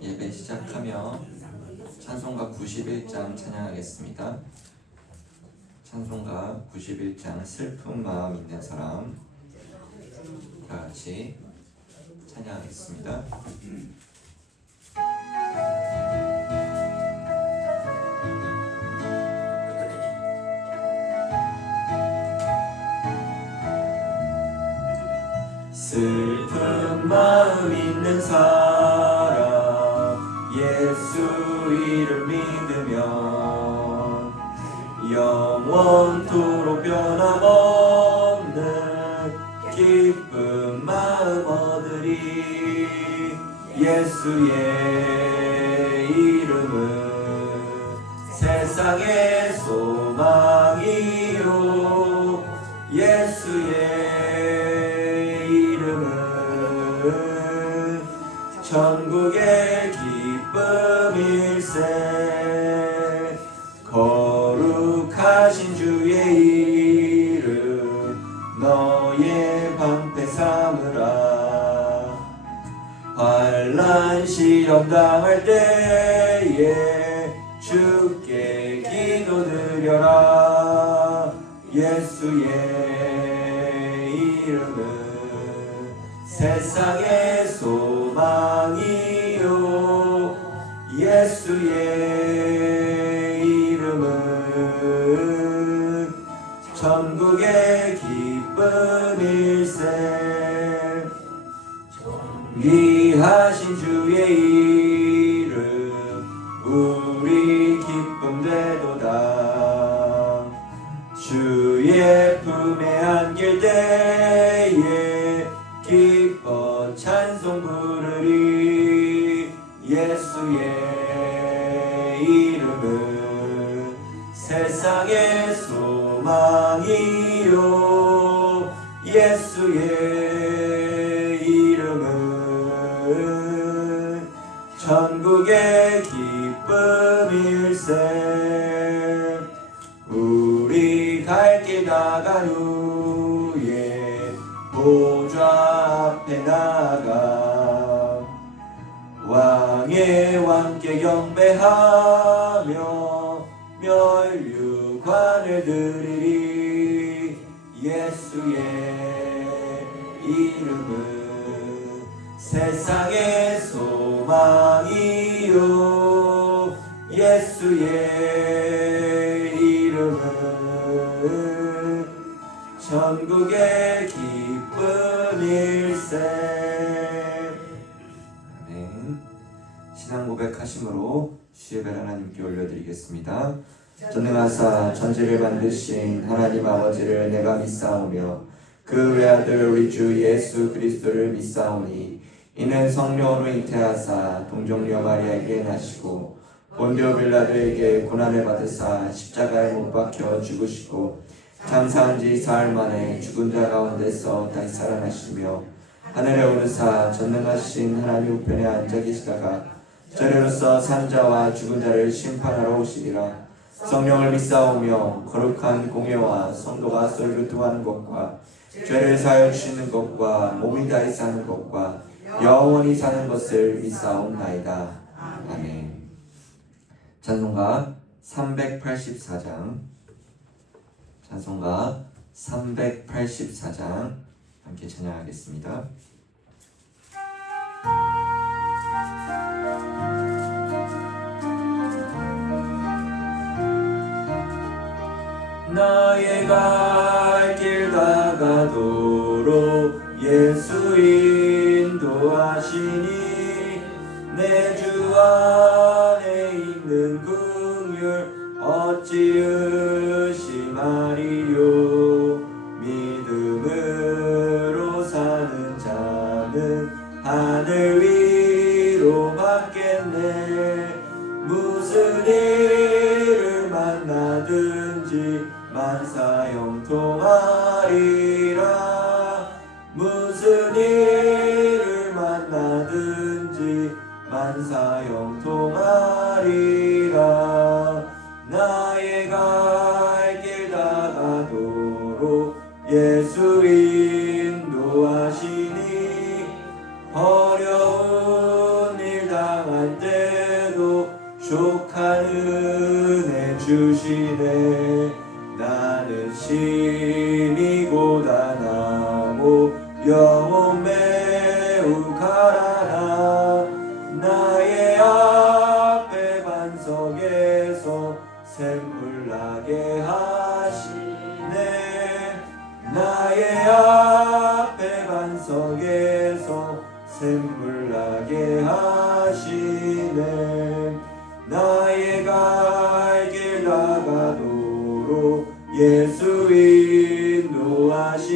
예배 시작하며 찬송가 91장 찬양하겠습니다. 찬송가 91장 슬픈 마음 있는 사람 다 같이 찬양하겠습니다. 슬픈 마음 있는 사람 예수 이름 믿으면 영원토록 변함없는 기쁜 마음 얻으리. 예수의 이름은 세상의 소망이요 예수의 천국의 기쁨일세. 거룩하신 주의 이름 너의 방패 삼으라. 환난 시험 당할 때에 주께 기도드려라. 예수의 이름은 세상의 소망이요 예수의 이름은 천국의 기쁨일세. 귀하신 주의 이름 우리 기쁨 되도다. 주의 품에 안길 때에 기뻐 찬송 부르리. 예수의 이름은 세상의 소망이요 예수의 이름은 천국의 기쁨일세. 우리 갈 길 나간 후에 보좌 앞에 나가 왕의 왕께 경배하며 면류관을 드리리. 예수의 이름은 세상의 소망이요 예수의 이름은 천국의 기쁨일세. 아멘. 신앙 고백하심으로 주예배를 하나님께 올려드리겠습니다. 전능하사 천지를 만드신 하나님 아버지를 내가 믿사오며 그 외아들 우리 주 예수 그리스도를 믿사오니 이는 성령으로 잉태하사 동정녀 마리아에게 나시고 본디오 빌라도에게 고난을 받으사 십자가에 못 박혀 죽으시고 장사한 지 사흘 만에 죽은 자 가운데서 다시 살아나시며 하늘에 오르사 전능하신 하나님 우편에 앉아 계시다가 저리로서 산 자와 죽은 자를 심판하러 오시리라. 성령을 믿사오며 거룩한 공예와 성도가 썰교통하는 것과 죄를 사하여 주시는 것과 몸이 다시 사는 것과 영원히 사는 것을 믿사옵나이다. 아멘. 찬송가 384장 찬송가 384장 함께 찬양하겠습니다. 나의 갈 길 다가도록 예수 인도하시니 내 주 안에 있는 긍휼 어찌 의심하리요. 믿음으로 사는 자는 하늘 위로 받겠네. 무슨 일을 만나든지 만사 형통하리라. 무슨 일을 만나든지 만사 형통하리라. 나의 갈 길 다가도록 예수 인도하시니 어려운 일 주시네. 나는 심히 고단하고 영혼 매우 가라나. 나의 앞에 반석에서 샘물 나게 하시네. 나의 앞에 반석에서 샘물 나게 하시네. 나의 갈 길 나가도록 예수 인도하시니.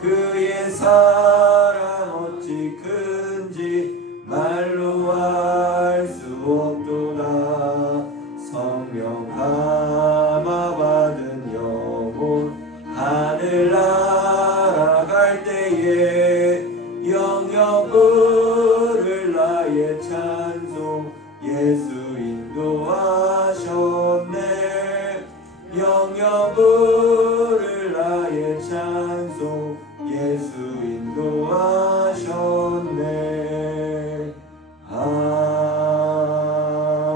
그의 사랑 어찌 큰지 말로 알 수 없도다. 성령 감화 받은 영혼 하늘 날아갈 때에 영영 부를 나의 찬송 예수 인도하셨네. 영영 부를 나의 찬송 예수 인도하셨네.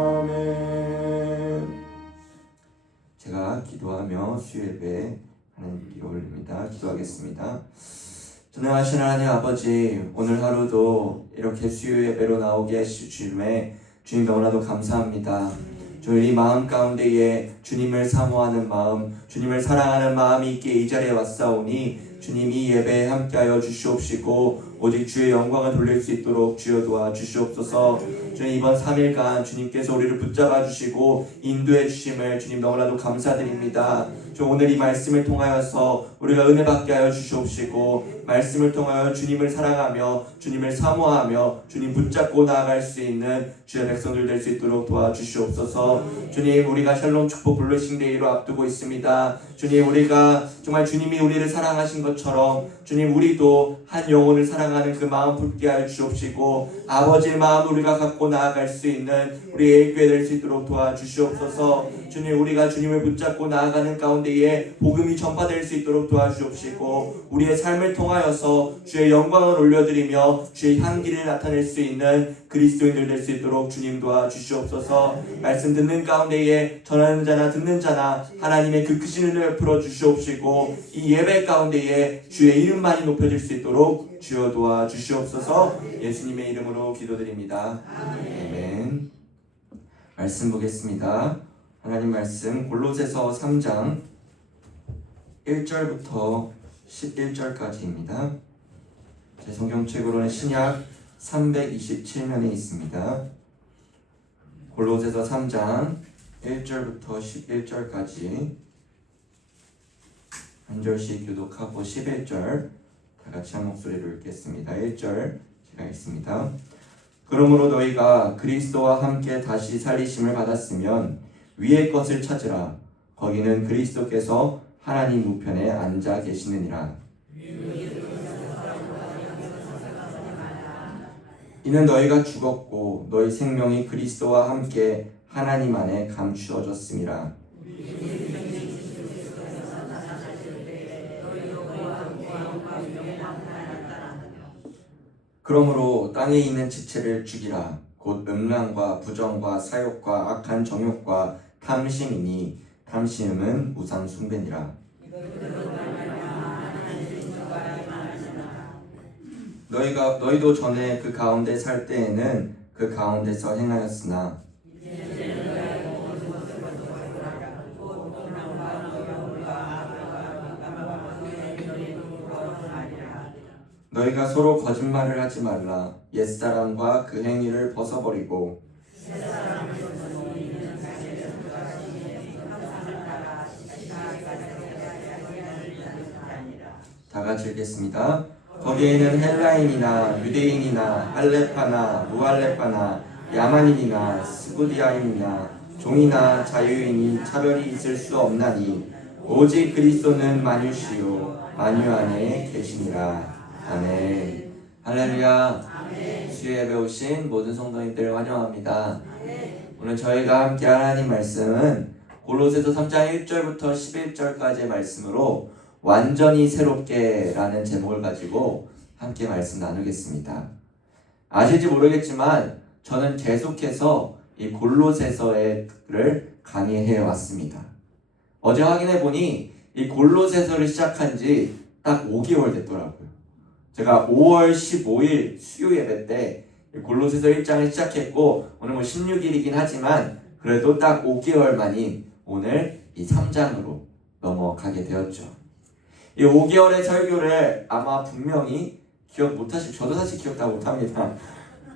아멘. 제가 기도하며 수요예배 하나님께 올립니다. 기도하겠습니다. 전능하신 하나님 아버지, 오늘 하루도 이렇게 수요예배로 나오게 하시 주님의 주님 너무나도 감사합니다. 저희 마음 가운데에 주님을 사모하는 마음, 주님을 사랑하는 마음이 있기에 이 자리에 왔사오니 주님 이 예배에 함께하여 주시옵시고 오직 주의 영광을 돌릴 수 있도록 주여 도와주시옵소서. 주님 이번 3일간 주님께서 우리를 붙잡아 주시고 인도해 주심을 주님 너무나도 감사드립니다. 주 오늘 이 말씀을 통하여서 우리가 은혜 받게 하여 주시옵시고 말씀을 통하여 주님을 사랑하며 주님을 사모하며 주님 붙잡고 나아갈 수 있는 주의 백성들 될 수 있도록 도와주시옵소서. 주님 우리가 샬롬 축복 블레싱 데이로 앞두고 있습니다. 주님 우리가 정말 주님이 우리를 사랑하신 것처럼 주님 우리도 한 영혼을 사랑하는 그 마음 붙게 하여 주옵시고 아버지의 마음을 우리가 갖고 나아갈 수 있는 우리 애교회 될 수 있도록 도와주시옵소서. 주님 우리가 주님을 붙잡고 나아가는 가운데에 복음이 전파될 수 있도록 도와주옵시고 우리의 삶을 통하여서 주의 영광을 올려드리며 주의 향기를 나타낼 수 있는 그리스도인들 될 수 있도록 주님 도와주시옵소서. 말씀 듣는 가운데에 전하는 자나 듣는 자나 하나님의 그 크신 은혜를 베풀어 주시옵시고 이 예배 가운데에 주의 이름만이 높여질 수 있도록 주여 도와주시옵소서. 예수님의 이름으로 기도드립니다. 아멘. 말씀 보겠습니다. 하나님 말씀 골로새서 3장 1절부터 11절까지입니다. 제 성경책으로는 신약 327면에 있습니다. 골로새서 3장 1절부터 11절까지 한 절씩 교독하고 11절 다 같이 한 목소리로 읽겠습니다. 1절 제가 읽습니다. 그러므로 너희가 그리스도와 함께 다시 살리심을 받았으면 위의 것을 찾으라. 거기는 그리스도께서 하나님 우편에 앉아 계시느니라. 이는 너희가 죽었고 너희 생명이 그리스도와 함께 하나님 안에 감추어졌음이라. 그러므로 땅에 있는 지체를 죽이라. 곧 음란과 부정과 사욕과 악한 정욕과 탐심이니 탐심은 우상 숭배니라. 너희도 전에 그 가운데 살 때에는 그 가운데서 행하였으나 너희가 서로 거짓말을 하지 말라. 옛사람과 그 행위를 벗어버리고 다 같이 읽겠습니다. 거기에는 헬라인이나 유대인이나 할레파나 무할레파나 야만인이나 스구디아인이나 종이나 자유인이 차별이 있을 수 없나니 오직 그리스도는 만유시요 만유 안에 계시니라. 아멘. 할렐루야. 수요예배 오신 모든 성도님들을 환영합니다. 오늘 저희가 함께 하나님 말씀은 골로새서 3장 1절부터 11절까지의 말씀으로 완전히 새롭게 라는 제목을 가지고 함께 말씀 나누겠습니다. 아실지 모르겠지만 저는 계속해서 이 골로새서를 강의해 왔습니다. 어제 확인해 보니 이 골로새서를 시작한 지 딱 5개월 됐더라고요. 제가 5월 15일 수요 예배 때 골로새서 1장을 시작했고 오늘 16일이긴 하지만 그래도 딱 5개월 만인 오늘 이 3장으로 넘어가게 되었죠. 이 5개월의 설교를 아마 분명히 기억 못하실, 저도 사실 기억 다 못합니다.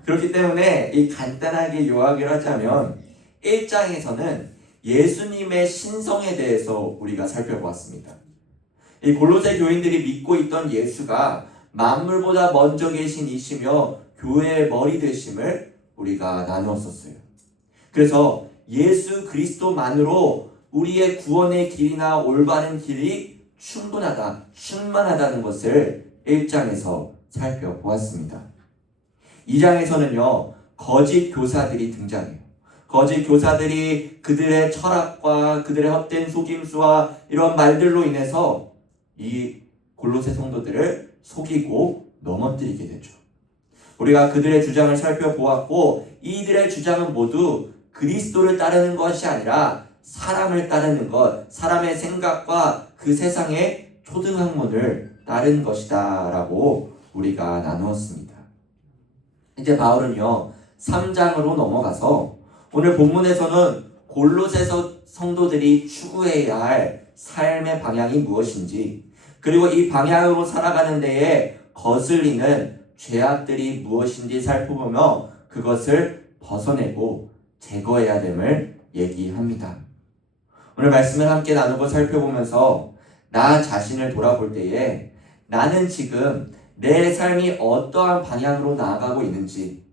그렇기 때문에 이 간단하게 요약을 하자면 1장에서는 예수님의 신성에 대해서 우리가 살펴보았습니다. 이 골로새 교인들이 믿고 있던 예수가 만물보다 먼저 계신 이시며 교회의 머리 되심을 우리가 나누었었어요. 그래서 예수 그리스도만으로 우리의 구원의 길이나 올바른 길이 충만하다는 것을 1장에서 살펴보았습니다. 2장에서는요, 거짓 교사들이 등장해요. 거짓 교사들이 그들의 철학과 그들의 헛된 속임수와 이런 말들로 인해서 이 골로새 성도들을 속이고 넘어뜨리게 되죠. 우리가 그들의 주장을 살펴보았고 이들의 주장은 모두 그리스도를 따르는 것이 아니라 사람을 따르는 것, 사람의 생각과 그 세상의 초등학문을 따르는 것이다 라고 우리가 나누었습니다. 이제 바울은요 3장으로 넘어가서 오늘 본문에서는 골로새서 성도들이 추구해야 할 삶의 방향이 무엇인지, 그리고 이 방향으로 살아가는 데에 거슬리는 죄악들이 무엇인지 살펴보며 그것을 벗어내고 제거해야 됨을 얘기합니다. 오늘 말씀을 함께 나누고 살펴보면서 나 자신을 돌아볼 때에 나는 지금 내 삶이 어떠한 방향으로 나아가고 있는지,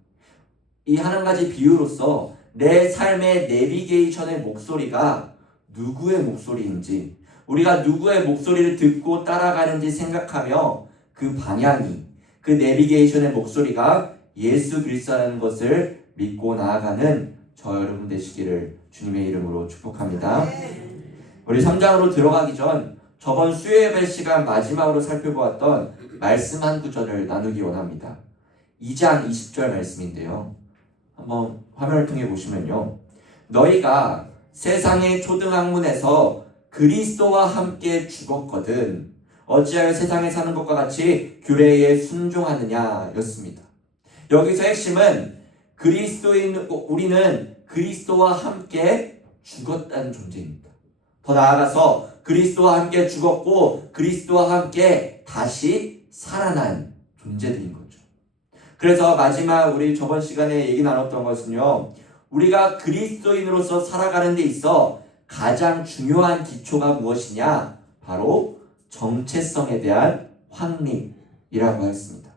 이 한 가지 비유로서 내 삶의 내비게이션의 목소리가 누구의 목소리인지, 우리가 누구의 목소리를 듣고 따라가는지 생각하며 그 방향이, 그 내비게이션의 목소리가 예수 그리스도라는 것을 믿고 나아가는 저 여러분 되시기를 주님의 이름으로 축복합니다. 우리 3장으로 들어가기 전 저번 수요 예배 시간 마지막으로 살펴보았던 말씀 한 구절을 나누기 원합니다. 2장 20절 말씀인데요. 한번 화면을 통해 보시면요. 너희가 세상의 초등학문에서 그리스도와 함께 죽었거든 어찌하여 세상에 사는 것과 같이 규례에 순종하느냐 였습니다. 여기서 핵심은 우리는 그리스도와 함께 죽었다는 존재입니다. 더 나아가서 그리스도와 함께 죽었고 그리스도와 함께 다시 살아난 존재들인 거죠. 그래서 마지막 우리 저번 시간에 얘기 나눴던 것은요, 우리가 그리스도인으로서 살아가는 데 있어 가장 중요한 기초가 무엇이냐? 바로 정체성에 대한 확립이라고 했습니다.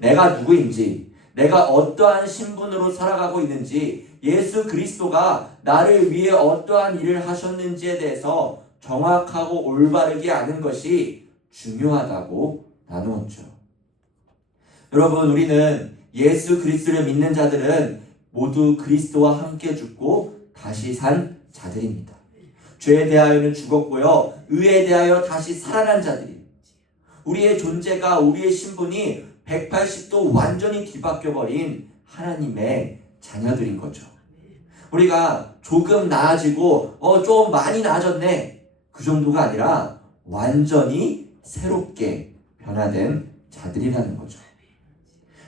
내가 누구인지, 내가 어떠한 신분으로 살아가고 있는지, 예수 그리스도가 나를 위해 어떠한 일을 하셨는지에 대해서 정확하고 올바르게 아는 것이 중요하다고 나누었죠. 여러분, 우리는 예수 그리스도를 믿는 자들은 모두 그리스도와 함께 죽고 다시 산 자들입니다. 죄에 대하여는 죽었고요, 의에 대하여 다시 살아난 자들이, 우리의 존재가, 우리의 신분이 180도 완전히 뒤바뀌어버린 하나님의 자녀들인 거죠. 우리가 조금 나아지고 좀 많이 나아졌네, 그 정도가 아니라 완전히 새롭게 변화된 자들이라는 거죠.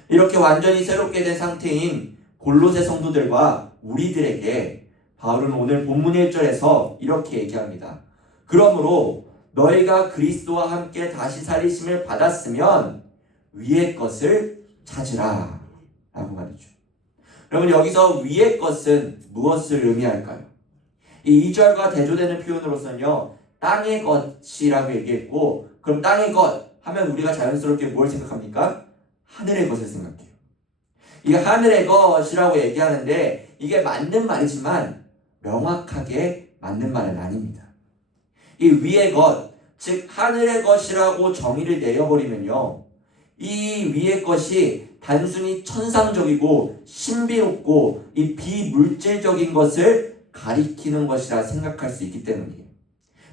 이렇게 완전히 새롭게 된 상태인 골로새 성도들과 우리들에게 바울은 오늘 본문 1절에서 이렇게 얘기합니다. 그러므로 너희가 그리스도와 함께 다시 살리심을 받았으면 위의 것을 찾으라 라고 말이죠. 여러분, 여기서 위의 것은 무엇을 의미할까요? 이 2절과 대조되는 표현으로서는요, 땅의 것이라고 얘기했고, 그럼 땅의 것 하면 우리가 자연스럽게 뭘 생각합니까? 하늘의 것을 생각해요. 이게 하늘의 것이라고 얘기하는데 이게 맞는 말이지만 명확하게 맞는 말은 아닙니다. 이 위의 것, 즉 하늘의 것이라고 정의를 내려버리면요, 이 위의 것이 단순히 천상적이고 신비롭고 이 비물질적인 것을 가리키는 것이라 생각할 수 있기 때문이에요.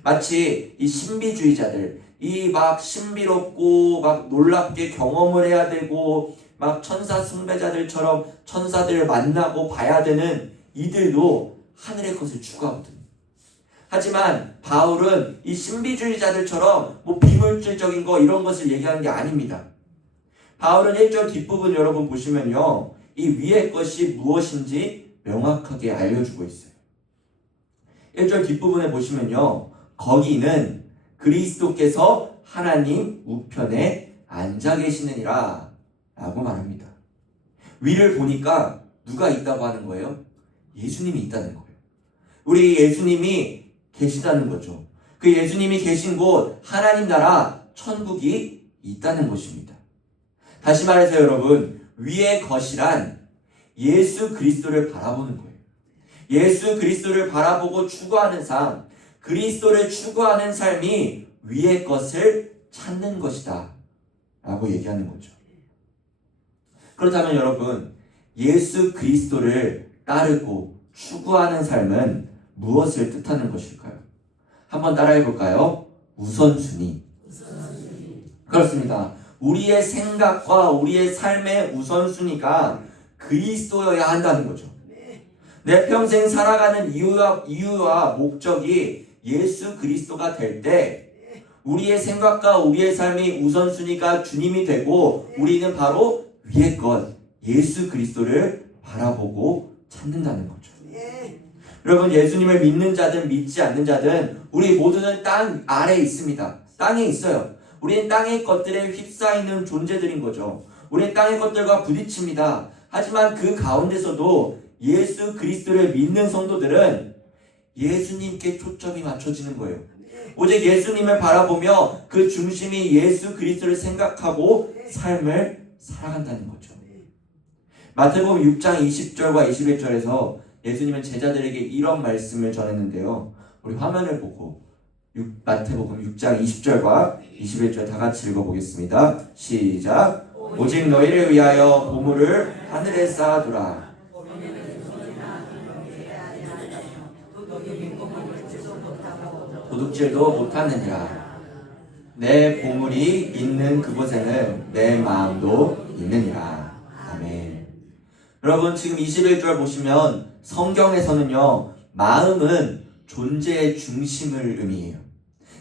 마치 이 신비주의자들, 이 막 신비롭고 막 놀랍게 경험을 해야 되고 막 천사 숭배자들처럼 천사들을 만나고 봐야 되는 이들도 하늘의 것을 추구하거든요. 하지만 바울은 이 신비주의자들처럼 뭐 비물질적인 거 이런 것을 얘기하는 게 아닙니다. 바울은 1절 뒷부분 여러분 보시면요, 이 위의 것이 무엇인지 명확하게 알려주고 있어요. 1절 뒷부분에 보시면요, 거기는 그리스도께서 하나님 우편에 앉아 계시느니라 라고 말합니다. 위를 보니까 누가 있다고 하는 거예요? 예수님이 있다는 거예요. 우리 예수님이 계시다는 거죠. 그 예수님이 계신 곳 하나님 나라 천국이 있다는 것입니다. 다시 말해서 여러분, 위의 것이란 예수 그리스도를 바라보는 거예요. 예수 그리스도를 바라보고 추구하는 삶, 그리스도를 추구하는 삶이 위의 것을 찾는 것이다 라고 얘기하는 거죠. 그렇다면 여러분, 예수 그리스도를 따르고 추구하는 삶은 무엇을 뜻하는 것일까요? 한번 따라해 볼까요? 우선순위. 그렇습니다. 우리의 생각과 우리의 삶의 우선순위가 그리스도여야 한다는 거죠. 내 평생 살아가는 이유와 목적이 예수 그리스도가 될 때 우리의 생각과 우리의 삶이 우선순위가 주님이 되고 우리는 바로 위의 것, 예수 그리스도를 바라보고 찾는다는 거죠. 여러분, 예수님을 믿는 자든 믿지 않는 자든 우리 모두는 땅 아래에 있습니다. 땅에 있어요. 우리는 땅의 것들에 휩싸이는 존재들인 거죠. 우리는 땅의 것들과 부딪힙니다. 하지만 그 가운데서도 예수 그리스도를 믿는 성도들은 예수님께 초점이 맞춰지는 거예요. 오직 예수님을 바라보며 그 중심이 예수 그리스도를 생각하고 삶을 살아간다는 거죠. 마태복음 6장 20절과 21절에서 예수님은 제자들에게 이런 말씀을 전했는데요. 우리 화면을 보고 마태복음 6장 20절과 21절 다 같이 읽어보겠습니다. 시작. 오직 너희를 위하여 보물을 하늘에 쌓아두라. 도둑질도 못하느니라. 내 보물이 있는 그곳에는 내 마음도 있느니라. 아멘. 여러분, 지금 21절 보시면 성경에서는요, 마음은 존재의 중심을 의미해요.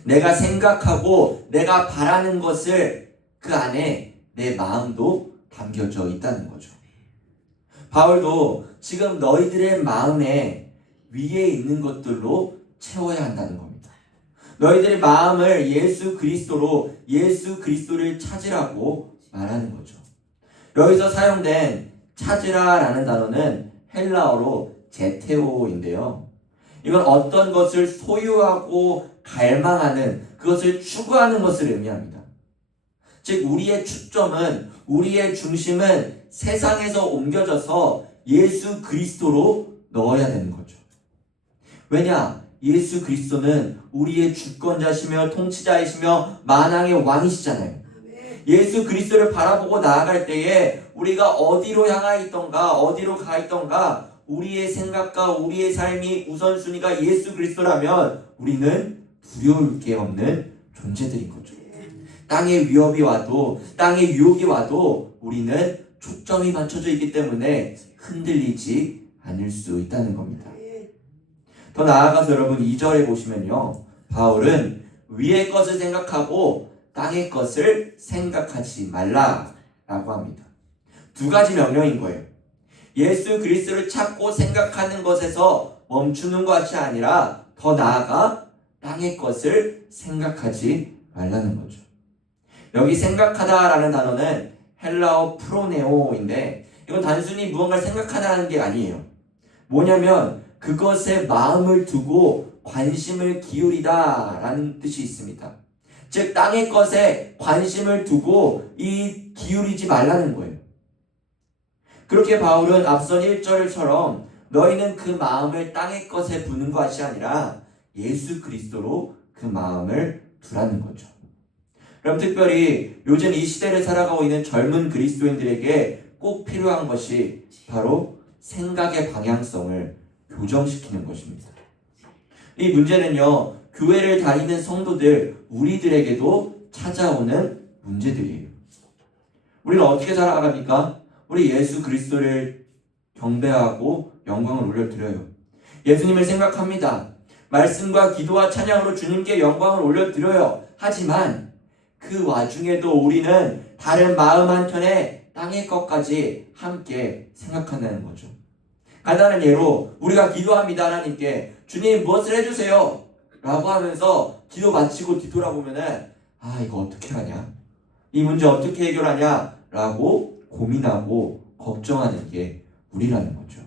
내가 생각하고 내가 바라는 것을 그 안에 내 마음도 담겨져 있다는 거죠. 바울도 지금 너희들의 마음에 위에 있는 것들로 채워야 한다는 겁니다. 너희들의 마음을 예수 그리스도를 찾으라고 말하는 거죠. 여기서 사용된 찾으라라는 단어는 헬라어로 제테오인데요. 이건 어떤 것을 소유하고 갈망하는, 그것을 추구하는 것을 의미합니다. 즉 우리의 초점은, 우리의 중심은 세상에서 옮겨져서 예수 그리스도로 넣어야 되는 거죠. 왜냐? 예수 그리스도는 우리의 주권자시며 통치자이시며 만왕의 왕이시잖아요. 예수 그리스도를 바라보고 나아갈 때에 우리가 어디로 향하 있던가, 어디로 가 있던가, 우리의 생각과 우리의 삶이 우선순위가 예수 그리스도라면 우리는 두려울 게 없는 존재들인 거죠. 땅의 위협이 와도, 땅의 유혹이 와도 우리는 초점이 맞춰져 있기 때문에 흔들리지 않을 수 있다는 겁니다. 더 나아가서 여러분 2절에 보시면요, 바울은 위의 것을 생각하고 땅의 것을 생각하지 말라라고 합니다. 두 가지 명령인 거예요. 예수 그리스도를 찾고 생각하는 것에서 멈추는 것이 아니라 더 나아가 땅의 것을 생각하지 말라는 거죠. 여기 생각하다라는 단어는 헬라어 프로네오인데 이건 단순히 무언가를 생각하다라는 게 아니에요. 뭐냐면 그것에 마음을 두고 관심을 기울이다라는 뜻이 있습니다. 즉 땅의 것에 관심을 두고 기울이지 말라는 거예요. 그렇게 바울은 앞선 1절처럼 너희는 그 마음을 땅의 것에 두는 것이 아니라 예수 그리스도로 그 마음을 두라는 거죠. 그럼 특별히 요즘 이 시대를 살아가고 있는 젊은 그리스도인들에게 꼭 필요한 것이 바로 생각의 방향성을 교정시키는 것입니다. 이 문제는요, 교회를 다니는 성도들, 우리들에게도 찾아오는 문제들이에요. 우리는 어떻게 살아갑니까? 우리 예수 그리스도를 경배하고 영광을 올려드려요. 예수님을 생각합니다. 말씀과 기도와 찬양으로 주님께 영광을 올려드려요. 하지만 그 와중에도 우리는 다른 마음 한켠에 땅의 것까지 함께 생각한다는 거죠. 간단한 예로 우리가 기도합니다. 하나님께 주님 무엇을 해주세요 라고 하면서 기도 마치고 뒤돌아보면은 이거 어떻게 하냐, 이 문제 어떻게 해결하냐 라고 고민하고 걱정하는 게 우리라는 거죠.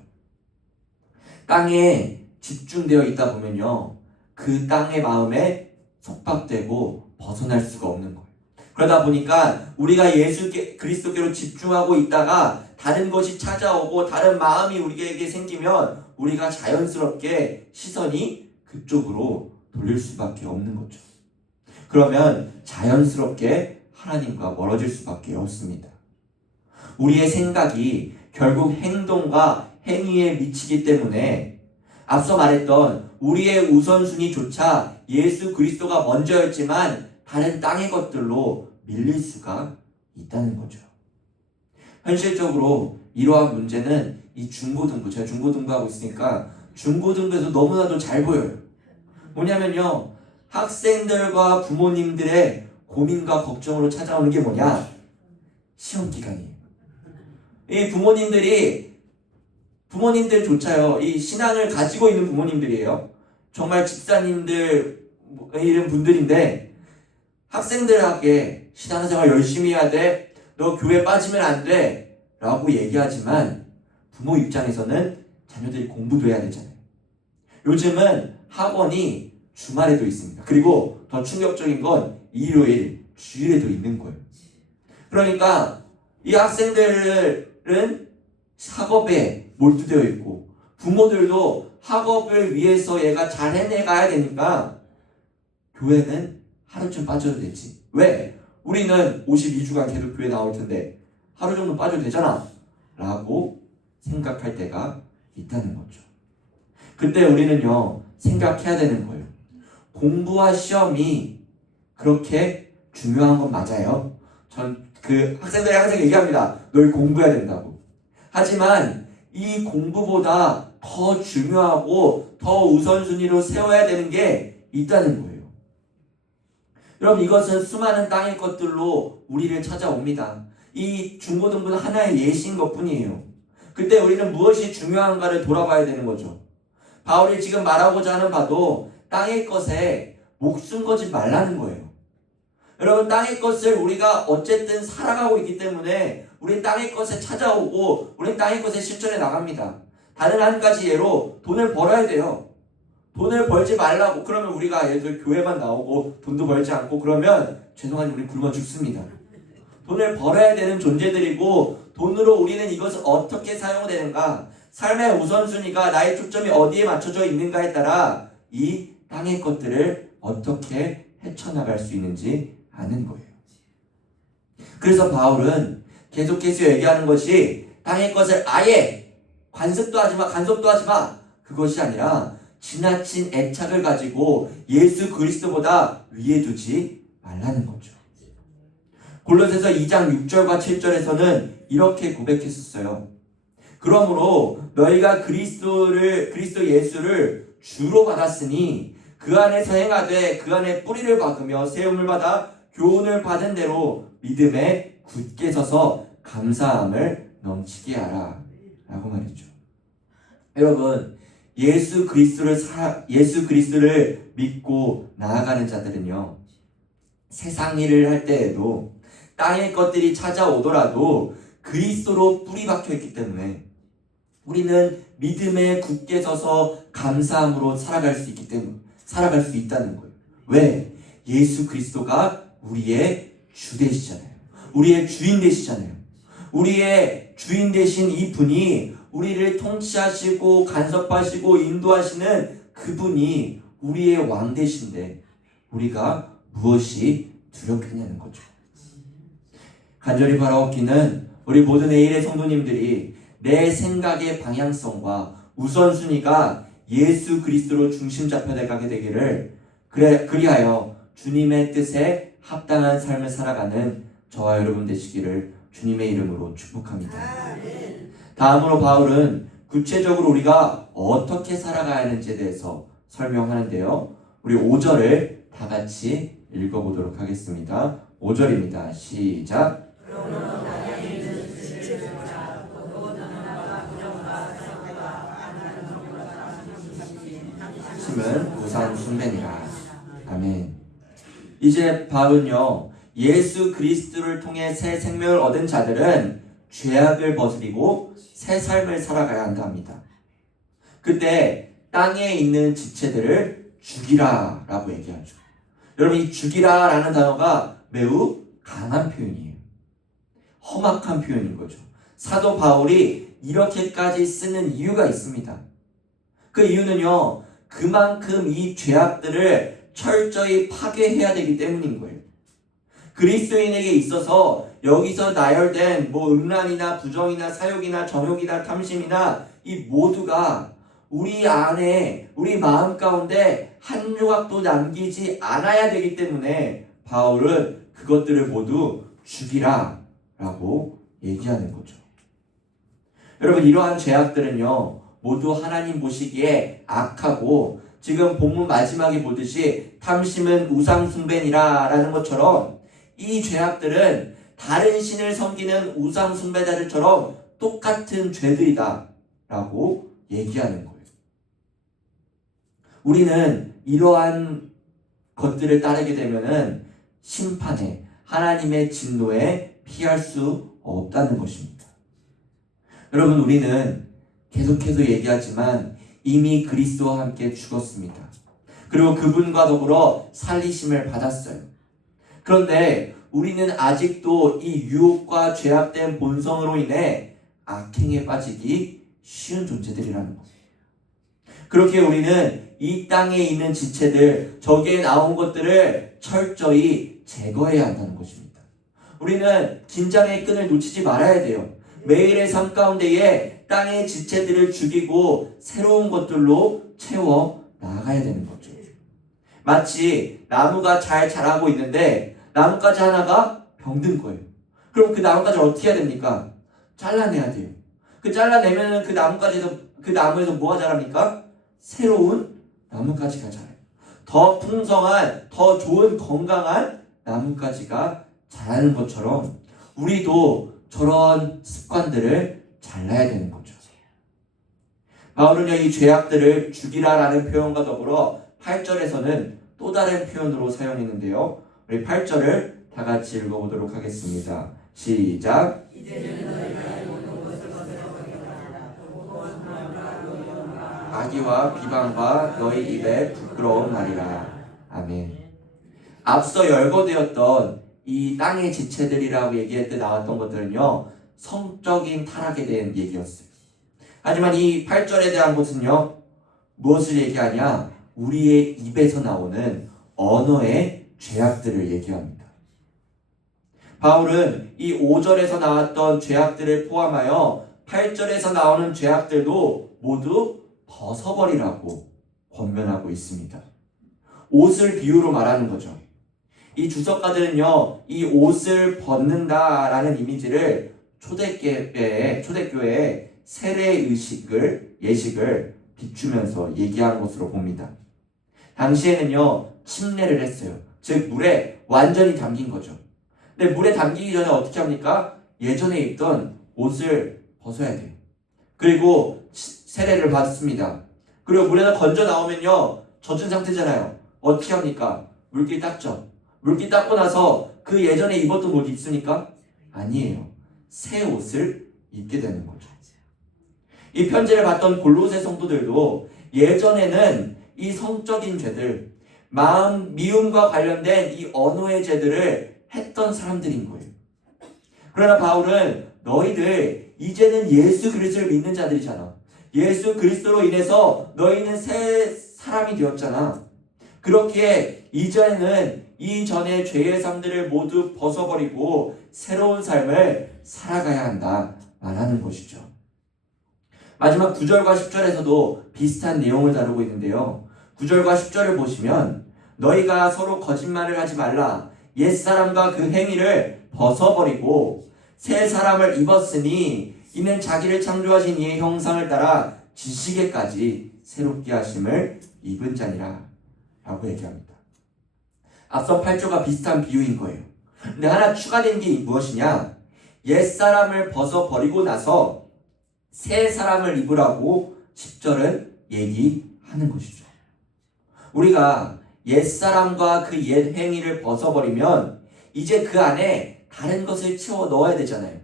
땅에 집중되어 있다 보면요, 그 땅의 마음에 속박되고 벗어날 수가 없는 거예요. 그러다 보니까 우리가 예수 그리스도께로 집중하고 있다가 다른 것이 찾아오고 다른 마음이 우리에게 생기면 우리가 자연스럽게 시선이 그쪽으로 돌릴 수밖에 없는 거죠. 그러면 자연스럽게 하나님과 멀어질 수밖에 없습니다. 우리의 생각이 결국 행동과 행위에 미치기 때문에 앞서 말했던 우리의 우선순위조차 예수 그리스도가 먼저였지만 다른 땅의 것들로 밀릴 수가 있다는 거죠. 현실적으로 이러한 문제는 이 중고등부, 제가 중고등부하고 있으니까 중고등부에서 너무나도 잘 보여요. 뭐냐면요, 학생들과 부모님들의 고민과 걱정으로 찾아오는 게 뭐냐? 시험 기간이에요. 이 부모님들조차요, 이 신앙을 가지고 있는 부모님들이에요. 정말 집사님들 이런 분들인데 학생들에게 신앙생활 열심히 해야 돼, 너 교회 빠지면 안 돼 라고 얘기하지만 부모 입장에서는 자녀들이 공부도 해야 되잖아요. 요즘은 학원이 주말에도 있습니다. 그리고 더 충격적인 건 일요일, 주일에도 있는 거예요. 그러니까 이 학생들은 학업에 몰두되어 있고 부모들도 학업을 위해서 얘가 잘 해내가야 되니까 교회는 하루쯤 빠져도 되지. 왜? 우리는 52주간 계속 교회 나올 텐데 하루 정도 빠져도 되잖아 라고 생각할 때가 있다는 거죠. 그때 우리는요, 생각해야 되는 거예요. 공부와 시험이 그렇게 중요한 건 맞아요. 전 그 학생들이 항상 얘기합니다. 널 공부해야 된다고. 하지만 이 공부보다 더 중요하고 더 우선순위로 세워야 되는 게 있다는 거예요. 여러분, 이것은 수많은 땅의 것들로 우리를 찾아옵니다. 이 중고등부는 하나의 예시인 것뿐이에요. 그때 우리는 무엇이 중요한가를 돌아봐야 되는 거죠. 바울이 지금 말하고자 하는 바도 땅의 것에 목숨 걸지 말라는 거예요. 여러분, 땅의 것을 우리가 어쨌든 살아가고 있기 때문에 우리 땅의 것에 찾아오고 우리 땅의 것에 실천해 나갑니다. 다른 한 가지 예로 돈을 벌어야 돼요. 돈을 벌지 말라고 그러면 우리가 예를 들어 교회만 나오고 돈도 벌지 않고 그러면 죄송하지만 우리 굶어 죽습니다. 돈을 벌어야 되는 존재들이고 돈으로 우리는 이것을 어떻게 사용되는가, 삶의 우선순위가 나의 초점이 어디에 맞춰져 있는가에 따라 이 땅의 것들을 어떻게 헤쳐나갈 수 있는지 아는 거예요. 그래서 바울은 계속해서 얘기하는 것이 땅의 것을 아예 간섭도 하지 마. 그것이 아니라 지나친 애착을 가지고 예수 그리스도보다 위에 두지 말라는 거죠. 골로새서 2장 6절과 7절에서는 이렇게 고백했었어요. 그러므로 너희가 그리스도 예수를 주로 받았으니 그 안에서 행하되 그 안에 뿌리를 박으며 세움을 받아 교훈을 받은 대로 믿음에 굳게 서서 감사함을 넘치게 하라 라고 말했죠. 여러분, 예수 그리스도를 믿고 나아가는 자들은요, 세상 일을 할 때에도 땅의 것들이 찾아오더라도 그리스도로 뿌리 박혀 있기 때문에 우리는 믿음에 굳게 서서 감사함으로 살아갈 수 있다는 거예요. 왜? 예수 그리스도가 우리의 주 되시잖아요. 우리의 주인 되시잖아요. 우리의 주인 되신 이 분이 우리를 통치하시고 간섭하시고 인도하시는 그분이 우리의 왕 되신데 우리가 무엇이 두렵겠냐는 거죠. 간절히 바라옵기는 우리 모든 내일의 성도님들이 내 생각의 방향성과 우선순위가 예수 그리스도로 중심 잡혀 가게 되기를, 그리하여 주님의 뜻에 합당한 삶을 살아가는 저와 여러분 되시기를 주님의 이름으로 축복합니다. 다음으로 바울은 구체적으로 우리가 어떻게 살아가야 하는지에 대해서 설명하는데요. 우리 5절을 다 같이 읽어보도록 하겠습니다. 5절입니다. 시작. 심은 우상 숭배니라. 아멘. 이제 바울은요, 예수 그리스도를 통해 새 생명을 얻은 자들은 죄악을 벗으리고 새 삶을 살아가야 한다 합니다. 그때 땅에 있는 지체들을 죽이라 라고 얘기하죠. 여러분, 이 죽이라 라는 단어가 매우 강한 표현이에요. 험악한 표현인 거죠. 사도 바울이 이렇게까지 쓰는 이유가 있습니다. 그 이유는요, 그만큼 이 죄악들을 철저히 파괴해야 되기 때문인 거예요. 그리스도인에게 있어서 여기서 나열된 음란이나 부정이나 사욕이나 정욕이나 탐심이나 이 모두가 우리 안에, 우리 마음 가운데 한 조각도 남기지 않아야 되기 때문에 바울은 그것들을 모두 죽이라 라고 얘기하는 거죠. 여러분, 이러한 죄악들은요, 모두 하나님 보시기에 악하고, 지금 본문 마지막에 보듯이 탐심은 우상 숭배니라 라는 것처럼 이 죄악들은 다른 신을 섬기는 우상 숭배자들처럼 똑같은 죄들이다 라고 얘기하는 거예요. 우리는 이러한 것들을 따르게 되면은 심판에, 하나님의 진노에 피할 수 없다는 것입니다. 여러분, 우리는 계속해서 얘기하지만 이미 그리스도와 함께 죽었습니다. 그리고 그분과 더불어 살리심을 받았어요. 그런데 우리는 아직도 이 유혹과 죄악된 본성으로 인해 악행에 빠지기 쉬운 존재들이라는 거예요. 그렇게 우리는 이 땅에 있는 지체들, 저기에 나온 것들을 철저히 제거해야 한다는 것입니다. 우리는 긴장의 끈을 놓치지 말아야 돼요. 매일의 삶 가운데에 땅의 지체들을 죽이고 새로운 것들로 채워 나가야 되는 거죠. 마치 나무가 잘 자라고 있는데 나뭇가지 하나가 병든 거예요. 그럼 그 나뭇가지를 어떻게 해야 됩니까? 잘라내야 돼요. 그 잘라내면 그 나무에서 뭐가 자랍니까? 새로운 나뭇가지가 자라요. 더 풍성한, 더 좋은 건강한 나뭇가지가 자라는 것처럼 우리도 저런 습관들을 잘라야 되는 거죠. 바울은요, 이 죄악들을 죽이라라는 표현과 더불어 8절에서는 또 다른 표현으로 사용했는데요. 우리 8절을 다 같이 읽어보도록 하겠습니다. 시작. 악의와 비방과 너희 입에 부끄러운 말이라. 아멘. 앞서 열거되었던 이 땅의 지체들이라고 얘기할 때 나왔던 것들은요, 성적인 타락에 대한 얘기였어요. 하지만 이 8절에 대한 것은요, 무엇을 얘기하냐? 우리의 입에서 나오는 언어의 죄악들을 얘기합니다. 바울은 이 5절에서 나왔던 죄악들을 포함하여 8절에서 나오는 죄악들도 모두 벗어버리라고 권면하고 있습니다. 옷을 비유로 말하는 거죠. 이 주석가들은요, 이 옷을 벗는다라는 이미지를 초대교회의 세례 예식을 비추면서 얘기하는 것으로 봅니다. 당시에는요, 침례를 했어요. 즉 물에 완전히 담긴 거죠. 근데 물에 담기기 전에 어떻게 합니까? 예전에 입던 옷을 벗어야 돼요. 그리고 세례를 받습니다. 그리고 물에다 건져 나오면요, 젖은 상태잖아요. 어떻게 합니까? 물기 닦죠. 물기 닦고 나서 그 예전에 입었던 옷 입습니까? 아니에요. 새 옷을 입게 되는 거죠. 이 편지를 받던 골로새 성도들도 예전에는 이 성적인 죄들, 마음 미움과 관련된 이 언어의 죄들을 했던 사람들인 거예요. 그러나 바울은 너희들 이제는 예수 그리스도를 믿는 자들이잖아. 예수 그리스도로 인해서 너희는 새 사람이 되었잖아. 그렇게 이전에는 이전의 죄의 삶들을 모두 벗어버리고 새로운 삶을 살아가야 한다 말하는 것이죠. 마지막 9절과 10절에서도 비슷한 내용을 다루고 있는데요. 9절과 10절을 보시면 너희가 서로 거짓말을 하지 말라. 옛사람과 그 행위를 벗어버리고 새 사람을 입었으니 이는 자기를 창조하신 이의 형상을 따라 지식에까지 새롭게 하심을 입은 자니라 라고 얘기합니다. 앞서 8조가 비슷한 비유인 거예요. 근데 하나 추가된 게 무엇이냐? 옛사람을 벗어버리고 나서 새 사람을 입으라고 10절은 얘기하는 것이죠. 우리가 옛사람과 그 옛 행위를 벗어버리면 이제 그 안에 다른 것을 채워 넣어야 되잖아요.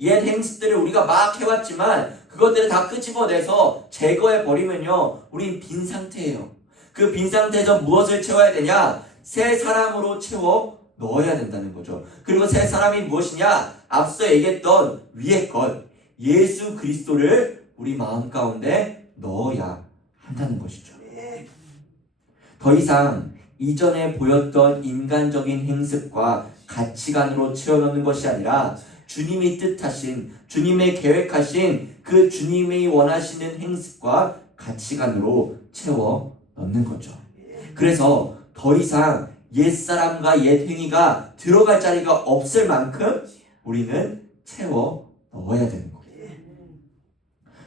옛 행습들을 우리가 막 해왔지만 그것들을 다 끄집어내서 제거해버리면요, 우린 빈 상태예요. 그 빈 상태에서 무엇을 채워야 되냐? 새 사람으로 채워 넣어야 된다는 거죠. 그리고 새 사람이 무엇이냐? 앞서 얘기했던 위의 것, 예수 그리스도를 우리 마음 가운데 넣어야 한다는 것이죠. 더 이상 이전에 보였던 인간적인 행습과 가치관으로 채워넣는 것이 아니라 주님이 뜻하신, 주님의 계획하신 그 주님이 원하시는 행습과 가치관으로 채워 넣는 거죠. 그래서 더 이상 옛사람과 옛 행위가 들어갈 자리가 없을 만큼 우리는 채워 넣어야 되는 거예요.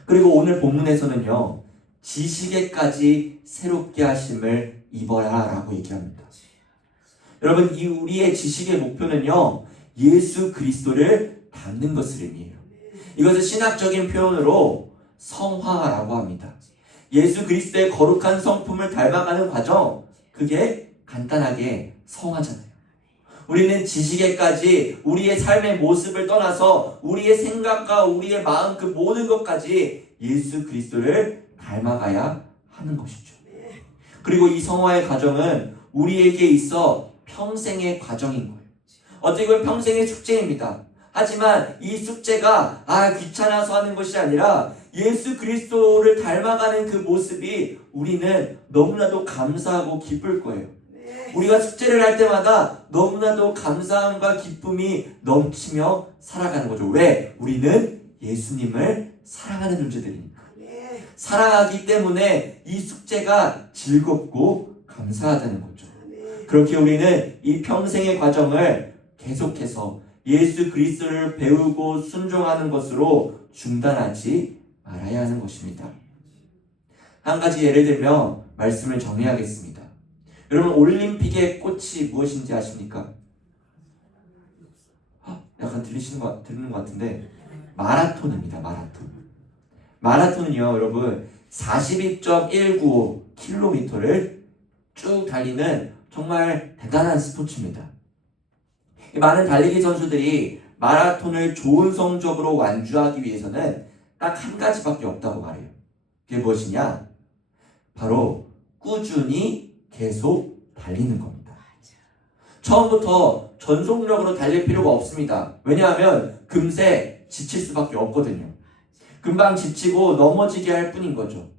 그리고 오늘 본문에서는요, 지식에까지 새롭게 하심을 입어라 라고 얘기합니다. 여러분, 이 우리의 지식의 목표는요, 예수 그리스도를 닮는 것을 의미해요. 이것을 신학적인 표현으로 성화라고 합니다. 예수 그리스도의 거룩한 성품을 닮아가는 과정, 그게 간단하게 성화잖아요. 우리는 지식에까지 우리의 삶의 모습을 떠나서 우리의 생각과 우리의 마음 그 모든 것까지 예수 그리스도를 닮아가야 하는 것이죠. 그리고 이 성화의 과정은 우리에게 있어 평생의 과정인 거예요. 어떻게 보면 평생의 숙제입니다. 하지만 이 숙제가 귀찮아서 하는 것이 아니라 예수 그리스도를 닮아가는 그 모습이 우리는 너무나도 감사하고 기쁠 거예요. 우리가 숙제를 할 때마다 너무나도 감사함과 기쁨이 넘치며 살아가는 거죠. 왜? 우리는 예수님을 사랑하는 존재들이니까. 사랑하기 때문에 이 숙제가 즐겁고 감사하다는 거죠. 그렇게 우리는 이 평생의 과정을 계속해서 예수 그리스도를 배우고 순종하는 것으로 중단하지 말아야 하는 것입니다. 한 가지 예를 들며 말씀을 정리하겠습니다. 여러분, 올림픽의 꽃이 무엇인지 아십니까? 약간 들리는 것 같은데 마라톤입니다. 마라톤은요, 여러분 42.195km를 쭉 달리는 정말 대단한 스포츠입니다. 많은 달리기 선수들이 마라톤을 좋은 성적으로 완주하기 위해서는 딱 한 가지밖에 없다고 말해요. 그게 무엇이냐? 바로 꾸준히 계속 달리는 겁니다. 처음부터 전속력으로 달릴 필요가 없습니다. 왜냐하면 금세 지칠 수밖에 없거든요. 금방 지치고 넘어지게 할 뿐인 거죠.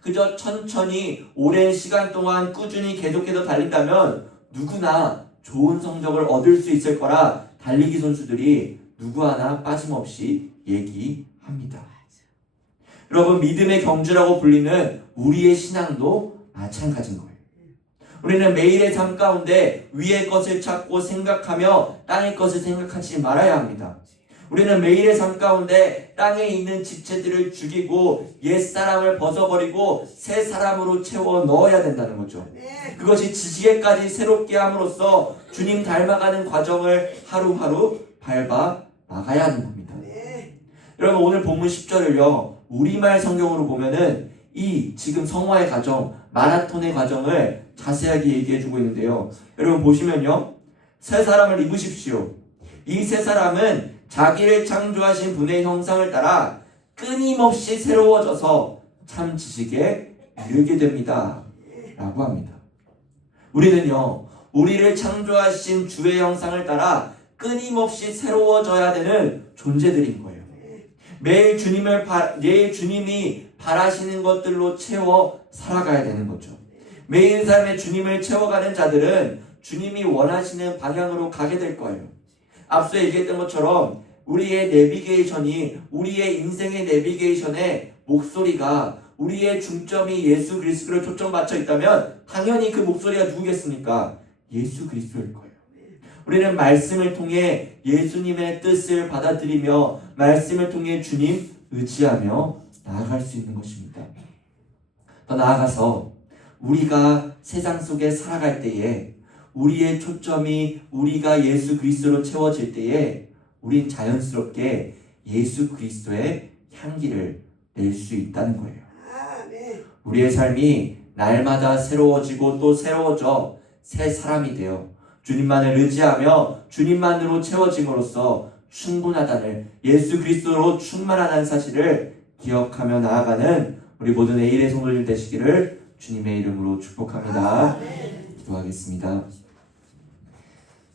그저 천천히 오랜 시간 동안 꾸준히 계속해서 달린다면 누구나 좋은 성적을 얻을 수 있을 거라 달리기 선수들이 누구 하나 빠짐없이 얘기합니다. 여러분, 믿음의 경주라고 불리는 우리의 신앙도 마찬가지인 거예요. 우리는 매일의 삶 가운데 위의 것을 찾고 생각하며 땅의 것을 생각하지 말아야 합니다. 우리는 매일의 삶 가운데 땅에 있는 지체들을 죽이고 옛사람을 벗어버리고 새 사람으로 채워 넣어야 된다는 거죠. 그것이 지식에까지 새롭게 함으로써 주님 닮아가는 과정을 하루하루 밟아 나가야 하는 겁니다. 여러분, 오늘 본문 10절을요, 우리말 성경으로 보면은 이 지금 성화의 과정, 마라톤의 과정을 자세하게 얘기해주고 있는데요. 여러분 보시면요, 새 사람을 입으십시오. 이 새 사람은 자기를 창조하신 분의 형상을 따라 끊임없이 새로워져서 참 지식에 이르게 됩니다 라고 합니다. 우리는요, 우리를 창조하신 주의 형상을 따라 끊임없이 새로워져야 되는 존재들인 거예요. 매일 주님이 바라시는 것들로 채워 살아가야 되는 거죠. 매일 삶에 주님을 채워가는 자들은 주님이 원하시는 방향으로 가게 될 거예요. 앞서 얘기했던 것처럼 우리의 내비게이션이, 우리의 인생의 내비게이션의 목소리가, 우리의 중점이 예수 그리스도를 초점 맞춰 있다면 당연히 그 목소리가 누구겠습니까? 예수 그리스도일 거예요. 우리는 말씀을 통해 예수님의 뜻을 받아들이며 말씀을 통해 주님 의지하며 나아갈 수 있는 것입니다. 더 나아가서 우리가 세상 속에 살아갈 때에 우리의 초점이 우리가 예수 그리스도로 채워질 때에 우린 자연스럽게 예수 그리스도의 향기를 낼 수 있다는 거예요. 우리의 삶이 날마다 새로워지고 또 새로워져 새 사람이 되어 주님만을 의지하며 주님만으로 채워짐으로써 충분하다는, 예수 그리스도로 충만하다는 사실을 기억하며 나아가는 우리 모든 내일의 성도들 되시기를 주님의 이름으로 축복합니다. 기도하겠습니다.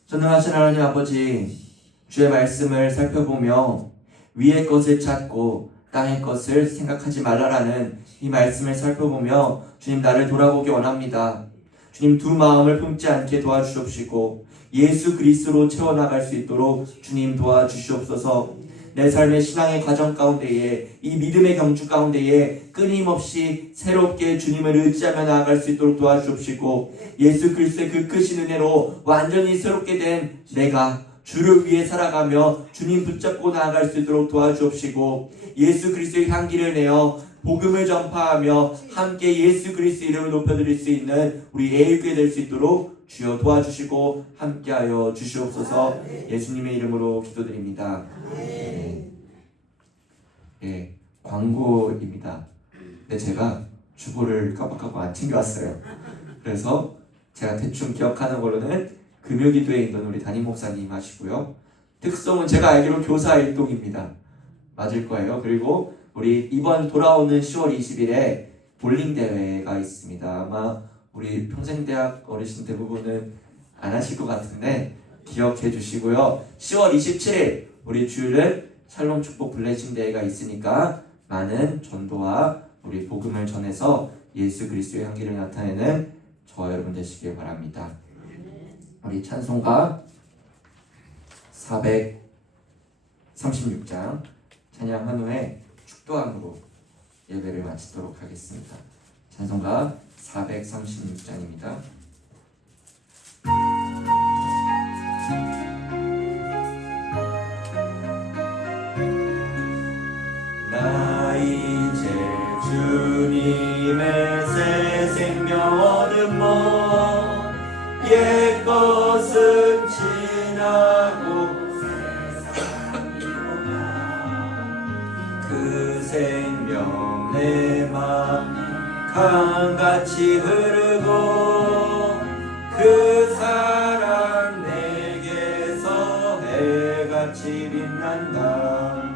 전능하신 하나님 아버지, 주의 말씀을 살펴보며 위의 것을 찾고 땅의 것을 생각하지 말라라는 이 말씀을 살펴보며 주님, 나를 돌아보기 원합니다. 주님, 두 마음을 품지 않게 도와주시옵시고 예수 그리스도로 채워나갈 수 있도록 주님 도와주시옵소서. 내 삶의 신앙의 과정 가운데에, 이 믿음의 경주 가운데에 끊임없이 새롭게 주님을 의지하며 나아갈 수 있도록 도와주옵시고 예수 그리스도의 그 크신 은혜로 완전히 새롭게 된 내가 주를 위해 살아가며 주님 붙잡고 나아갈 수 있도록 도와주옵시고 예수 그리스도의 향기를 내어 복음을 전파하며 함께 예수 그리스도 이름을 높여드릴 수 있는 우리 애일교회 될 수 있도록 주여 도와주시고 함께하여 주시옵소서. 예수님의 이름으로 기도드립니다. 광고입니다. 근데 제가 주보를 깜빡하고 안 챙겨왔어요. 그래서 제가 대충 기억하는 걸로는 금요기도에 있던 우리 담임 목사님 하시고요. 특성은 제가 알기로 교사 일동입니다. 맞을 거예요. 그리고 우리 이번 돌아오는 10월 20일에 볼링 대회가 있습니다. 아마 우리 평생대학 어르신 대부분은 안 하실 것 같은데 기억해 주시고요. 10월 27일 우리 주일은 샬롬 축복 블레싱 대회가 있으니까 많은 전도와 우리 복음을 전해서 예수 그리스도의 향기를 나타내는 저와 여러분 되시길 바랍니다. 우리 찬송가 436장 찬양한 후에 축도함으로 예배를 마치도록 하겠습니다. 찬송가 436장입니다. 나 이제 주님의 새 생명 얻으며 옛 것은 지나고 그 생명 내 맘 강같이 흐르고 그 사랑 내게서 해같이 빛난다.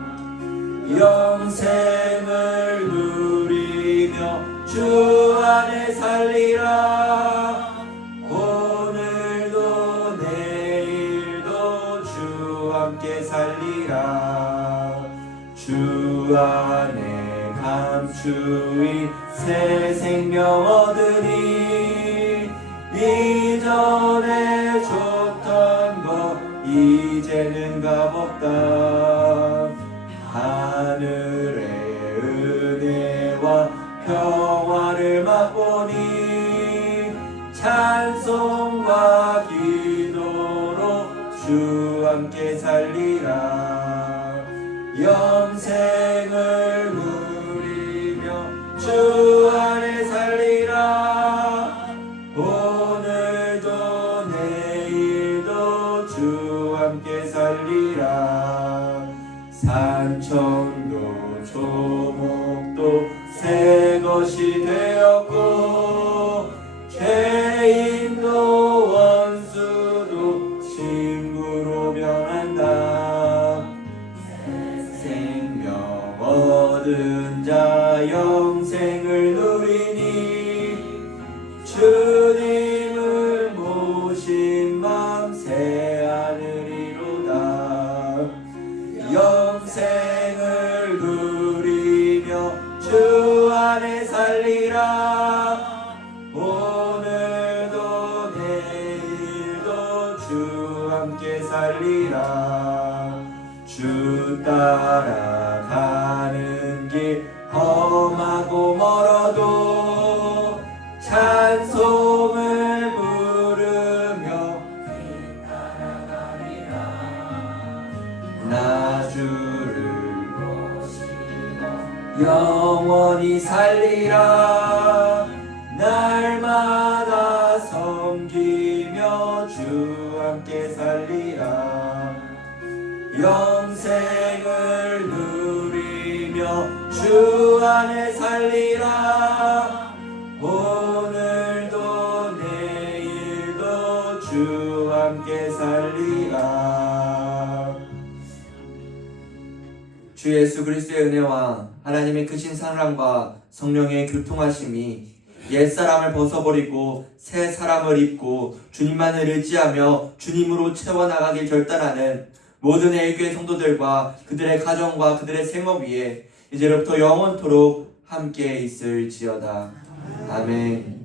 영생을 누리며 주 안에 살리라. 오늘도 내일도 주 함께 살리라. 주 안에 감추인 새 생명 얻으니 이전에 줬던 것 이제는 값없다. 하늘의 은혜와 평화를 맛보니 찬송과 기도로 주 함께 살리라. 영생을 누리며 주 안에 살리라. 오늘도 내일도 주 함께 살리라. 산천도 조목도 새 것이 되었고 죄인도 원수도 친구로 변한다. 생명 얻은 자 영생을 누리니 주님을 모신 맘 새 하늘이로다. 영생을 누리며 주 안에 살리라. 오늘도 내일도 주 함께 살리라. 주 따라가는 길 험하고 멀어도 찬송을 부르며 영원히 살리라. 날마다 섬기며 주 함께 살리라. 영생을 누리며 주 안에 살리라. 오늘도 내일도 주 함께 살리라. 주 예수 그리스도의 은혜와 하나님의 크신 사랑과 성령의 교통하심이 옛사람을 벗어버리고 새 사람을 입고 주님만을 의지하며 주님으로 채워나가길 결단하는 모든 애교의 성도들과 그들의 가정과 그들의 생업 위에 이제로부터 영원토록 함께 있을지어다. 아멘.